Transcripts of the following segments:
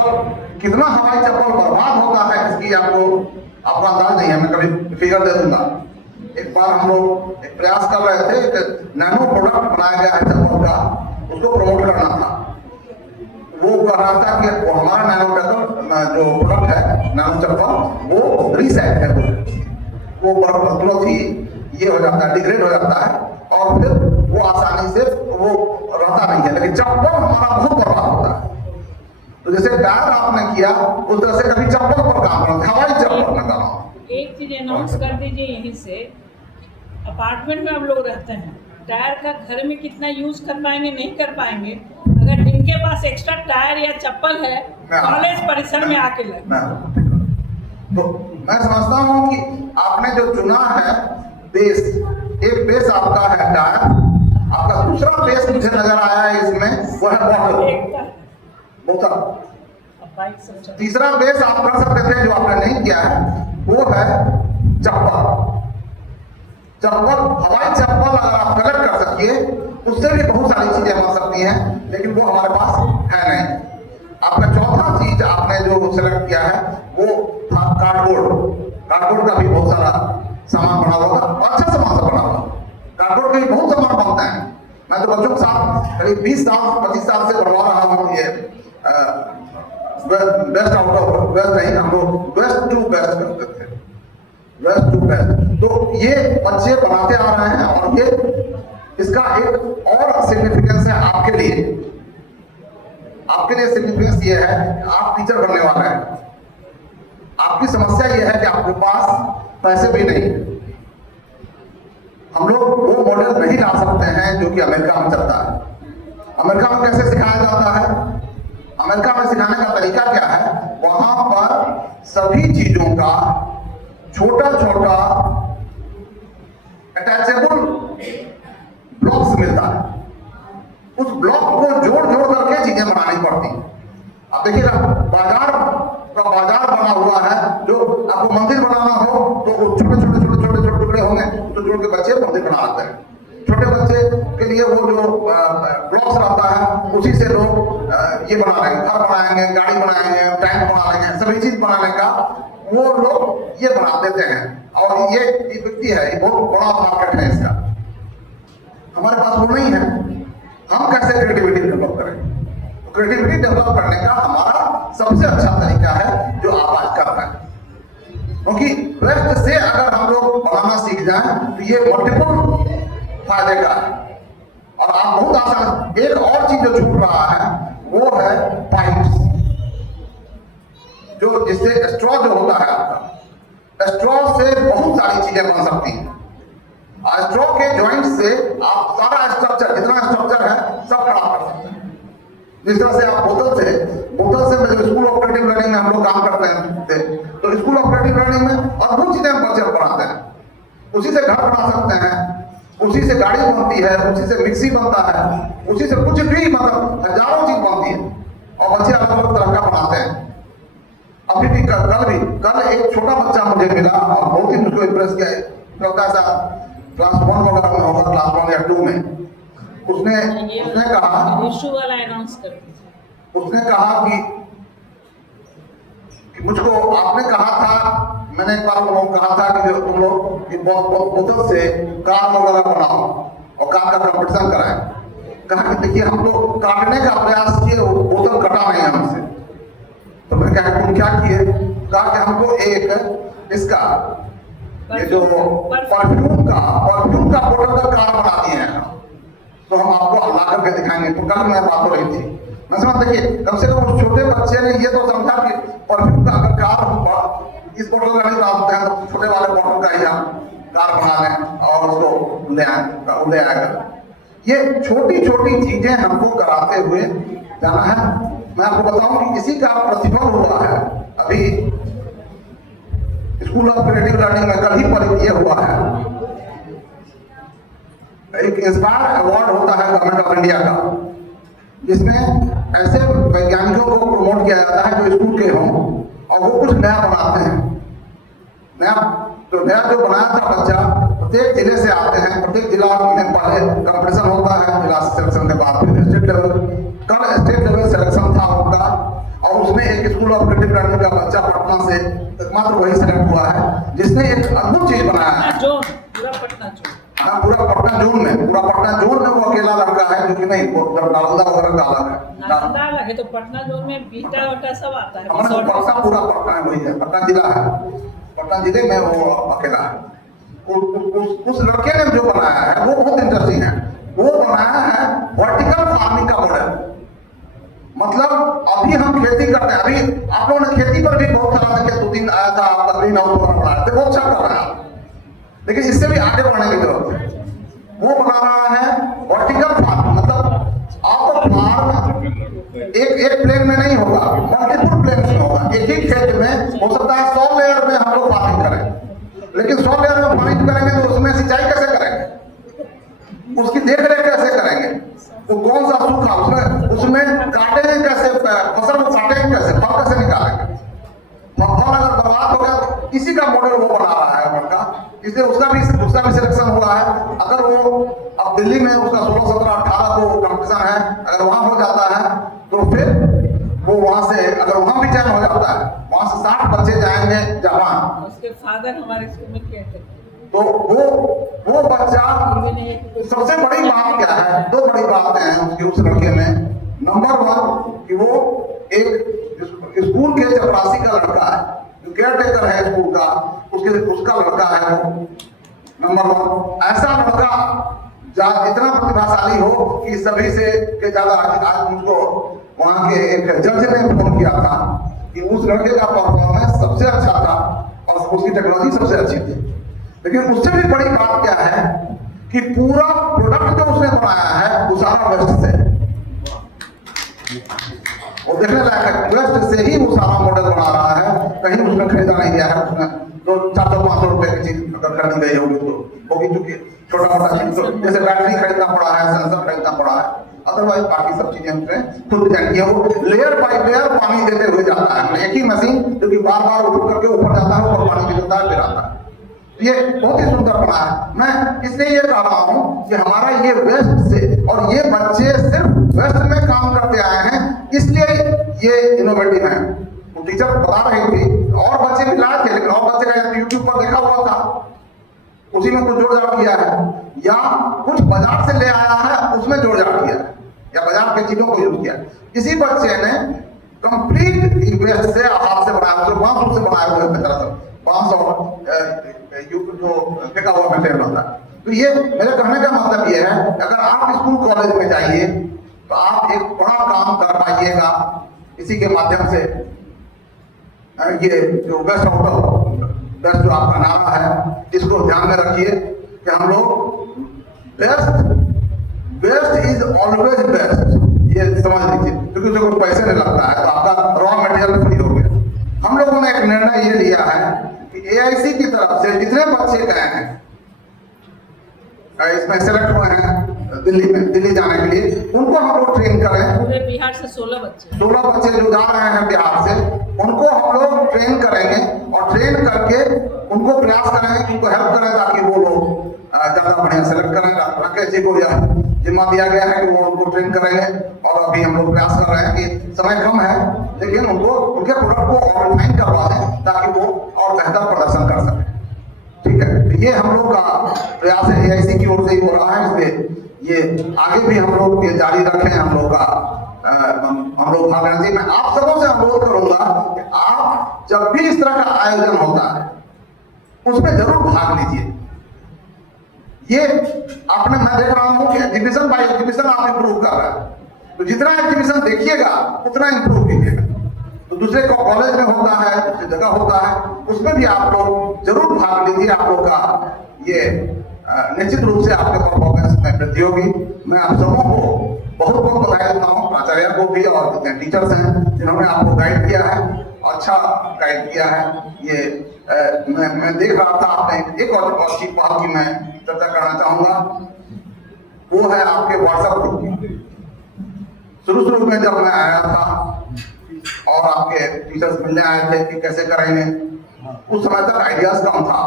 चप्पल, कितना हवाई चप्पल बर्बाद होता है इसकी आपको अंदाज नहीं है। मैं कभी फिगर दे दूंगा। एक बार हम लोग एक प्रयास कर रहे थे, एक नैनो प्रोडक्ट बनाया गया है चप्पल का, उसको प्रमोट करना था। वो कह रहा था कि वो हमारा नैनो जो प्रोडक्ट है, नैनो चप्पल, वो रिसाइकल है, वो तुरंत ही ये हो जाता है, डिग्रेड हो जाता है और फिर वो आसानी से वो रहता नहीं है। लेकिन चप्पल हमारा बहुत बर्बाद होता है। तो जैसे टायर आपने किया, उस तरह से कभी चप्पल पर काम करो, हवाई चप्पल न करो। एक चीज अनाउंस कर दीजिए यहीं से, अपार्टमेंट में हम लोग रहते हैं, टायर का घर में कितना यूज कर पाएंगे, नहीं कर पाएंगे। अगर जिनके पास एक्स्ट्रा टायर या चप्पल है, कॉलेज परिसर में आके लगे। तो मैं समझता हूँ कि आपने जो चुना है बेस, एक बेस आपका है टायर, आपका दूसरा बेस मुझे नजर आया है इसमें, वो है बोतल। तीसरा बेस आप कर सकते थे जो आपने नहीं किया है, वो है चप्पल। हवाई चप्पल अगर आप कलेक्ट कर सकिए, उससे भी बहुत सारी चीजें बन सकती हैं, लेकिन वो हमारे पास है नहीं। आपका चौथा चीज आपने जो सेलेक्ट किया है वो था कार्डबोर्ड का भी बहुत सारा सामान बना हुआ था, अच्छा सामान से बना हुआ। कार्डबोर्ड के बहुत सामान बनते हैं। मैं तो बच्चों के साथ करीब 20 साल 25 साल से बनवा रहा हूँ। ये बेस्ट आउट ऑफ बेस्ट नहीं, हम लोग बेस्ट टू बेस्ट करते थे, बेस्ट टू बेस्ट। तो ये बच्चे बनाते आ रहे हैं और ये इसका एक और सिग्निफिकेंस है आपके लिए। सिग्निफिकेंस ये है कि आप टीचर बनने वाले हैं। आपकी समस्या ये है कि आपके पास पैसे भी नहीं। हम लोग वो मॉडल नहीं ला सकते हैं जो कि अमेरिका में चलता है। अमेरिका में कैसे सिखाया जाता है? अमेरिका में सिखाने का तरीका क्या है? वहां पर सभी चीजों का छोटा छोटा अटैचेबल ब्लॉक्स मिलता है। उस ब्लॉक को जोड़ जोड़ करके चीजें बनानी पड़ती। आप देखिएगा बाजार बना हुआ है, जो आपको मंदिर बनाना हो तो छोटे छोटे टुकड़े होंगे, तो जोड़ के बच्चे मंदिर बना लेते हैं। छोटे बच्चे के लिए वो जो ब्लॉक्स रहता है, उसी से लोग ये बना लेंगे, घर बनाएंगे, गाड़ी बनाएंगे, टैंक बना लेंगे, सभी चीज बनाने का वो लोग ये बना देते हैं। और ये व्यक्ति है, ये बहुत बड़ा मार्केट है इसका। हमारे पास वो नहीं है। हम कैसे क्रिएटिविटी डेवलप करें? क्रिएटिविटी डेवलप करने का हमारा सबसे अच्छा तरीका है जो आप आज कर रहे हैं। क्योंकि वेस्ट से अगर हम लोग बनाना सीख जाएं तो ये मल्टीपल फायदे का है। और आप बहुत आसान, एक और चीज जो छूट रहा है वो है पाइप्स, जो जिससे स्ट्रॉ जो होता है आपका, स्ट्रॉ से बहुत सारी चीजें बन सकती हैं। स्ट्रॉ के जॉइंट से आप सारा स्ट्रक्चर, जितना स्ट्रक्चर है सब खड़ा कर सकते हैं। जिस तरह से आप बोतल से जो स्कूल ऑफ क्रिएटिव लर्निंग में हम लोग काम करते हैं, तो स्कूल ऑफ क्रिएटिव लर्निंग में अद्भुत चीजें बच्चे बनाते हैं। उसी से घर बना सकते हैं, उसी से गाड़ी बनती है, उसी से मिक्सी बनता है, उसी से कुछ भी, मतलब हजारों चीज बनती है और बच्चे अलग अलग तरह का बनाते हैं। अभी भी कल एक छोटा बच्चा मुझे मिला और बहुत ही मुझको इम्प्रेस किया। लगता है क्लास 1 वगैरह में होगा, क्लास 1 या 2 में। उसने कहा, इशू वाला अनाउंस कर दीजिए। उसने कहा कि मुझको आपने कहा था, मैंने एक बार उनको कहा था कि जो तुम लोग बोतल से कार वगैरह बनाओ और कार का कंपटीशन कराएं। कहा कि देखिए हम लोग काटने का प्रयास किए, बोतल कटा नहीं हमसे। तो मैंने कहा तुम क्या किए? कहा कि हमको एक इसका ये जो परफ्यूम का बोतल का कार बना दिए हैं, तो हम आपको ला करके दिखाएंगे। तो कल मैं बात हो रही थी, मैं समझ, देखिए कम से कम उस छोटे बच्चे ने ये तो समझा कि परफ्यूम का अगर कार इस बोतल का नहीं बनाते हैं तो छोटे वाले बोतल का ही हम कार बना लें और उसको ले आएगा। ये छोटी छोटी चीजें हमको कराते हुए जाना है। मैं आपको बताऊं कि इसी का प्रतिफल हुआ है। अभी स्कूल ऑफ क्रिएटिव लर्निंग में कल ही पर यह हुआ है, एक इंस्पायर अवार्ड होता है गवर्नमेंट ऑफ इंडिया का, जिसमें ऐसे वैज्ञानिकों को प्रमोट किया जाता है जो स्कूल के हों और वो कुछ नया बनाते हैं। नया जो बनाया था बच्चा, प्रत्येक जिले से आते हैं, प्रत्येक जिला में पहले कंपटीशन होता है, जिला सिलेक्शन के बाद फिर स्टेट लेवल। कल स्टेट लेवल सिलेक्शन था उनका और उसमें एक स्कूल ऑफ क्रिकेट अकेडमी का बच्चा पटना से एकमात्र वही सेलेक्ट हुआ है जिसने एक अद्भुत चीज बनाया है। जोन पूरा पटना जोन, हाँ, पूरा पटना जोन में वो अकेला लड़का है जो कि नहीं, वो नालंदा वगैरह का अलग है। नालंदा अलग है, तो पटना जोन में बीटा वटा सब आता है। हमारा पटना पूरा पटना है, वही है, पटना जिला है, पटना जिले में वो अकेला है। उस लड़के ने जो बनाया है वो बहुत इंटरेस्टिंग है। वो बनाया है वर्टिकल फार्मिंग का मॉडल। मतलब अभी हम खेती करते हैं, अभी आप लोगों ने खेती पर भी बहुत सारा देखिए, 2-3 आया था, आपका ग्रीन हाउस वगैरह बनाया थे, बहुत अच्छा कर रहा है, लेकिन इससे भी आगे बढ़ने की जरूरत है। वो बना रहा है वर्टिकल फार्म, मतलब आपको फार्म एक प्लेन में नहीं होगा, मल्टीपल प्लेन में होगा। एक ही खेत में हो सकता है 100 लेयर में हम लोग फार्मिंग करें, लेकिन 100 लेयर में फार्मिंग करेंगे तो उसमें सिंचाई कैसे करेंगे, उसकी देख रेख कैसे करेंगे, तो कौन सा सूखा, उसमें काटेंगे कैसे, फसल को काटेंगे कैसे, फल कैसे निकालेंगे, फल अगर बर्बाद हो गया तो इसी का मॉडल वो बना रहा है लड़का। इसलिए उसका भी सिलेक्शन हुआ है। अगर वो अब दिल्ली में उसका 16, 17, 18 को कंपटीशन है, अगर वहां हो जाता है तो फिर वो वहां से, अगर वहां भी चयन हो जाता है, वहां से 60 बच्चे जाएंगे जापान। उसके फादर हमारे स्कूल में क्या थे, तो वो बच्चा, सबसे बड़ी बात क्या है, 2 बड़ी बातें हैं उसकी, उस लड़के में। नंबर 1 कि वो एक स्कूल के चपरासी का लड़का है, जो केयर टेकर है स्कूल का, उसका लड़का है वो। नंबर 1 ऐसा लड़का इतना प्रतिभाशाली हो कि सभी से के ज्यादा। आज मुझको वहां के एक जज ने फोन किया था कि उस लड़के का परफॉर्मेंस सबसे अच्छा था और उसकी टेक्नोलॉजी सबसे अच्छी थी। लेकिन उससे भी बड़ी बात क्या है कि पूरा प्रोडक्ट जो उसने बनाया है वो सारा वेस्ट से, वो देखने लायक है, वेस्ट से ही वो सारा मॉडल बना रहा है। कहीं उसने खरीदा नहीं गया है, उसने तो 400-500 रुपए की चीज अगर खरीद गई होगी तो होगी, चूंकि छोटा मोटा चीज तो जैसे बैटरी खरीदना पड़ा है, सेंसर खरीदना पड़ा है, अदरवाइज बाकी सब चीजें उसने खुद जाएंगी। वो लेयर बाय लेयर पानी देते हुए जाता है, एक ही मशीन जो कि बार बार उठ करके ऊपर जाता है, ऊपर पानी देता है, फिर आता है। ये बहुत ही सुंदर बना है। मैं इसलिए ये कह रहा हूं कि हमारा ये वेस्ट से, और ये बच्चे सिर्फ वेस्ट में काम करते आए हैं, इसलिए ये इनोवेटिव है। वो टीचर बता रही थी, और बच्चे भी लाए थे, लेकिन और बच्चे का यूट्यूब पर देखा हुआ था, उसी में कुछ जोड़ जाड़ किया है, या कुछ बाजार से ले आया है उसमें जोड़ जाड़ किया है, या बाजार की चीजों को यूज किया। इसी बच्चे ने कंप्लीट वेस्ट से, हाथ से बनाया, बांस से बनाया हुआ है, बांस और जो फेंका हुआ मटेरियल होता है। तो ये मेरे कहने का मतलब ये है, अगर आप स्कूल कॉलेज में जाइए तो आप एक बड़ा काम कर पाइएगा इसी के माध्यम से। ये जो बेस्ट आउट ऑफ बेस्ट जो आपका नारा है, इसको ध्यान में रखिए कि हम लोग बेस्ट इज ऑलवेज बेस्ट, ये समझ लीजिए, क्योंकि उसको पैसे नहीं लगता है, तो आपका रॉ मटेरियल फ्री हो गया। हम लोगों ने एक निर्णय ये लिया है कि AIC की तरफ से जितने बच्चे गए हैं, इसमें सेलेक्ट हुए हैं दिल्ली जाने के लिए, उनको हम लोग ट्रेन करें। पूरे बिहार से 16 बच्चे जो जा रहे हैं बिहार से, उनको हम लोग ट्रेन करेंगे, और ट्रेन करके उनको प्रयास करेंगे कि उनको हेल्प करें ताकि वो लोग ज्यादा बढ़िया सेलेक्ट करें। राकेश जी को यह जिम्मा दिया गया है कि वो उनको ट्रेन करेंगे, और अभी हम लोग प्रयास कर रहे हैं कि समय कम है, लेकिन उनको उनके प्रोडक्ट को और रिफाइन करवा दें ताकि वो और बेहतर प्रदर्शन कर सकें। ठीक है, तो ये हम लोग का प्रयास है, AIC की ओर से ही हो रहा है, इसलिए ये आगे भी हम लोग ये जारी रखें। हम लोग का हम लोग भाग लेना चाहिए। मैं आप सबों से अनुरोध करूंगा कि आप जब भी इस तरह का आयोजन होता है उसमें जरूर भाग लीजिए। ये आपने, मैं देख रहा हूं कि एग्जीबिशन बाय एग्जीबिशन आप इंप्रूव कर रहे हैं, तो जितना एग्जीबिशन देखिएगा उतना इंप्रूव कीजिएगा। तो दूसरे कॉलेज में होता है, दूसरी जगह होता है, उसमें भी आप लोग जरूर भाग लीजिए। आप लोग का ये निश्चित रूप से आपके परफॉर्मेंस में वृद्धि होगी। मैं आप सबों को बहुत बहुत बधाई देता हूँ, प्राचार्य को भी और जितने टीचर्स हैं जिन्होंने आपको गाइड किया है, अच्छा गाइड किया है। ये मैं देख रहा था, आपने एक और अच्छी बात की मैं चर्चा करना चाहूंगा, वो है आपके व्हाट्सएप ग्रुप की। शुरू में जब मैं आया था और आपके टीचर्स मिलने आए थे कि कैसे करेंगे, उस समय तक आइडियाज कम था,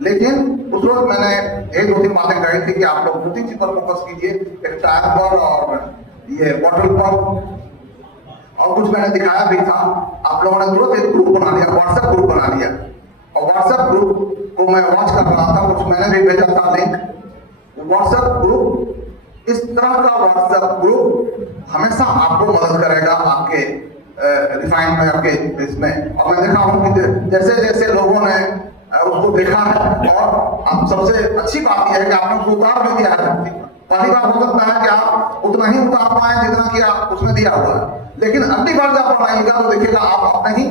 लेकिन उस रोज मैंने 1-2-3 बातें कही थी कि आप लोग 2-3 चीज पर फोकस कीजिए, एक टायर पर और ये बॉटल पर। और कुछ मैंने दिखाया भी था। आप लोगों ने तुरंत एक ग्रुप बना लिया, व्हाट्सएप ग्रुप बना लिया, और व्हाट्सएप ग्रुप को मैं वॉच कर रहा था, कुछ मैंने भी भेजा था लिंक। व्हाट्सएप ग्रुप, इस तरह का व्हाट्सएप ग्रुप हमेशा आपको मदद करेगा आपके रिफाइन में, आपके इसमें। और मैं देखा हूँ कि जैसे जैसे लोगों ने उसको देखा है, और अब सबसे अच्छी बात यह है कि आपने उसको उतार भी दिया है। पहली बार हो सकता है कि आप उतना ही उतार पाए जितना कि आप उसमें दिया हुआ है, लेकिन अगली बार जब आप बनाइएगा तो देखिएगा आप अपने ही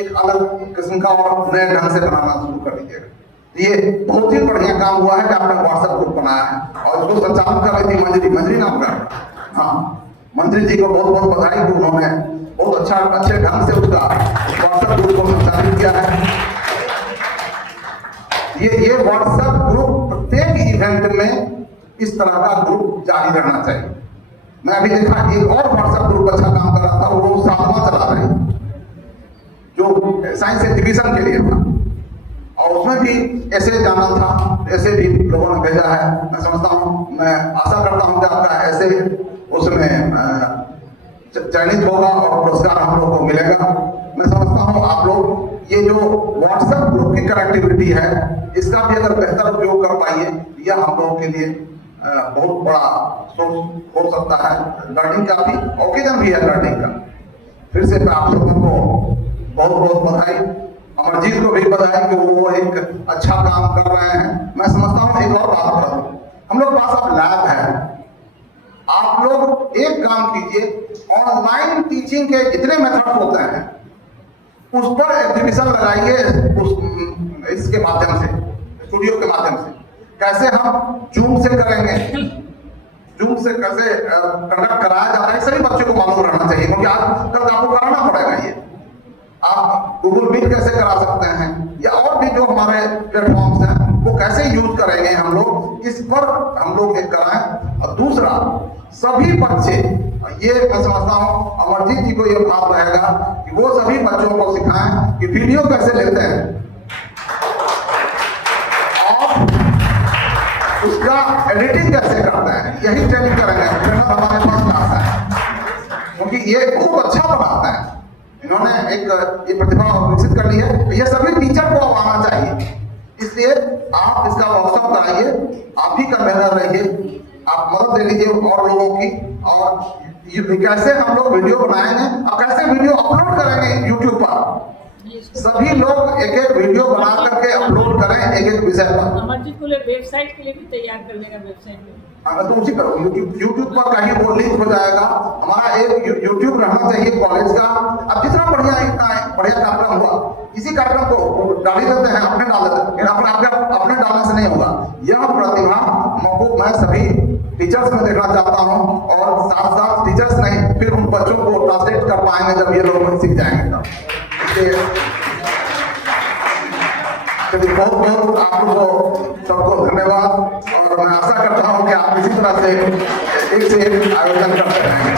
एक अलग किस्म का और नए ढंग से बनाना शुरू कर दीजिएगा। ये बहुत ही बढ़िया काम हुआ है कि आपने व्हाट्सएप ग्रुप बनाया है, और इसको संचालन कर रही थी मंजरी नाम का। हाँ, मंत्री जी को बहुत बहुत बधाई कि उन्होंने बहुत अच्छे ढंग से उसका व्हाट्सएप ग्रुप को संचालित किया है। ये व्हाट्सएप ग्रुप प्रत्येक इवेंट में इस तरह का ग्रुप जारी रहना चाहिए। मैं अभी देखा एक और व्हाट्सएप ग्रुप अच्छा काम कर रहा था, वो 7वां चला रही, जो साइंस एग्जीबिशन के लिए था, और उसमें भी ऐसे जाना था, ऐसे भी लोगों ने भेजा है। मैं समझता हूँ, मैं आशा करता हूँ कि आपका ऐसे उसमें चयनित होगा और पुरस्कार हम लोग को मिलेगा। मैं समझता हूँ आप लोग ये जो व्हाट्सएप ग्रुप की कनेक्टिविटी है, इसका भी अगर बेहतर उपयोग कर पाइए, यह हम लोगों के लिए बहुत बड़ा सोर्स हो सकता है लर्निंग का भी, ओकेजन भी है लर्निंग का। फिर से मैं आप सबों को बहुत बहुत बधाई, अमरजीत को भी बधाई कि वो एक अच्छा काम कर रहे हैं। मैं समझता हूँ एक और बात कर दूं, हम लोग पास अब लैब है। आप लोग एक काम कीजिए, ऑनलाइन टीचिंग के जितने मेथड होते हैं उस पर एग्जीबिशन लगाइए, इसके माध्यम से, स्टूडियो के माध्यम से। कैसे हम जूम से करेंगे, जूम से कैसे कंडक्ट कराया जाता है, सभी बच्चों को मालूम रहना चाहिए, क्योंकि आजकल आपको कराना पड़ेगा। ये आप गूगल मीट कैसे करा सकते हैं, या और भी जो हमारे प्लेटफॉर्म्स हैं वो कैसे यूज करेंगे हम लोग, इस पर हम लोग एक कराएं। और दूसरा, सभी बच्चे, ये मैं समझता हूँ अमरजीत जी को ये भाव रहेगा कि वो सभी बच्चों को सिखाएं कि वीडियो कैसे लेते हैं और उसका एडिटिंग कैसे करते हैं। यही ट्रेनिंग करेंगे, ट्रेनर हमारे पास आता है, क्योंकि ये बहुत अच्छा बनाता है। इन्होंने एक ये प्रतिभा विकसित कर ली है, ये सभी टीचर को अब आना चाहिए। इसलिए आप इसका वर्कशॉप कराइए, आप ही कन्वेनर रहिए, आप मदद दे लीजिए और लोगों की। और कैसे हम लोग वीडियो बनाएंगे और कैसे वीडियो अपलोड करेंगे यूट्यूब पर, सभी लोग एक एक वीडियो बना करके अपलोड करें एक एक विषय पर। अमरजीत को वेबसाइट के लिए भी तैयार कर देगा, वेबसाइट में तो उसी पर यूट्यूब पर कहीं वो लिंक हो जाएगा। हमारा एक यूट्यूब रहना चाहिए कॉलेज का। अब जितना बढ़िया इतना बढ़िया कार्यक्रम हुआ, इसी कार्यक्रम को डाल ही देते हैं, अपने डाल देते हैं, अपने डालने से नहीं होगा। यह प्रतिभा को मैं सभी टीचर्स में देखना चाहता हूँ, और साथ साथ टीचर्स नहीं, फिर उन बच्चों को ट्रांसलेट कर पाएंगे जब ये लोग सीख जाएंगे तब। इसलिए बहुत बहुत आप लोगों सबको धन्यवाद, और मैं आशा करता हूँ कि आप इसी तरह से एक आयोजन करते रहेंगे।